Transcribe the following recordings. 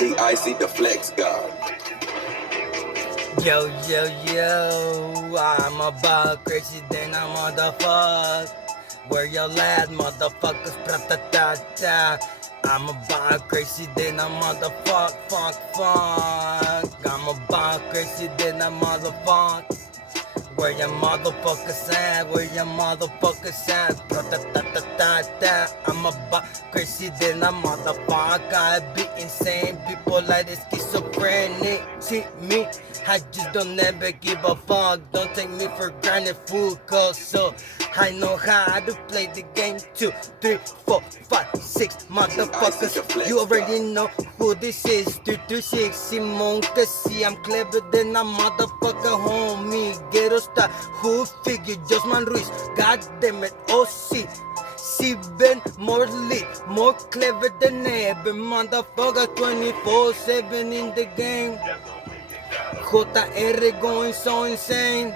See, I see the flex god. Yo, yo, yo, I'm about crazy than a motherfucker. Where y'all at, motherfuckers? Pra-ta-ta-ta. I'm about crazy than a motherfucker. Funk. I'm about crazy than a motherfucker. Where your motherfuckers at? Where your motherfuckers at? Ta-ta-ta-ta-ta. I'm about crazy than a motherfucker. I be insane. People like this schizophrenic. See me, I just don't ever give a fuck. Don't take me for granted, fool. Cause so I know how to play the game. 2, 3, 4, 5, 6 motherfuckers. You already know who this is. 336 Simon Kasi. I'm clever than a motherfucker, homie. Get a star, who figured Josman Ruiz? God damn it, OC. Si Ben more lit, more clever than ever. Motherfucker 24/7 in the game. JR going so insane.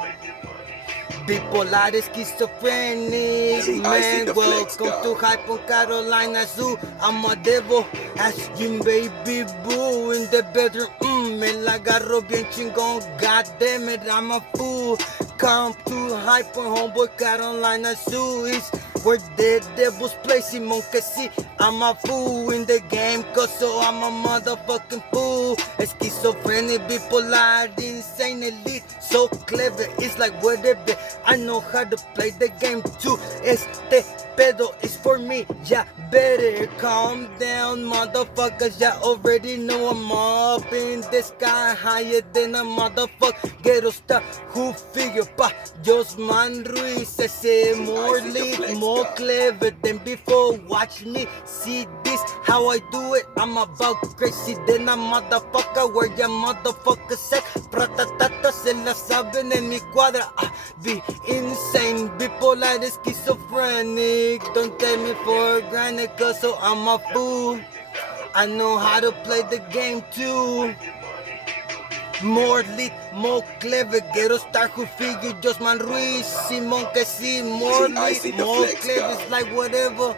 Bipolar, schizophrenic, man. Welcome to Hyper Carolina Zoo. I'm a devil, asking baby boo in the bedroom. Me la agarro bien chingón, god damn it, I'm a fool. Come to Hyper Homeboy Carolina Zoo. It's where the devils play, Simon Kasi. I'm a fool in the game, cause so I'm a motherfucking fool. Schizophrenic, bipolar, insane elite, so clever, it's like whatever. I know how to play the game too. Este pedo is for me, yeah, better calm down, motherfuckers. Ya already know I'm up in the sky, higher than a motherfucker. Ghetto star, who figure pa? Josman Ruiz, I say more lit, more clever than before. Watch me, see this, how I do it. I'm about crazy than a motherfucker. Where ya motherfuckers at? Pratatata, se la saben en mi cuadra. Be insane, bipolar, schizophrenic. Don't take me for granted, cause so I'm a fool. I know how to play the game too. More lit, more clever, ghetto star who figured Josman Ruiz, Simon Kasi. More lit, more clever, it's like whatever.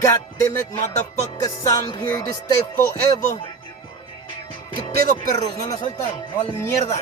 God damn it, motherfuckers, I'm here to stay forever. ¿Qué pedo, perros? ¿No la sueltan? No vale mierda.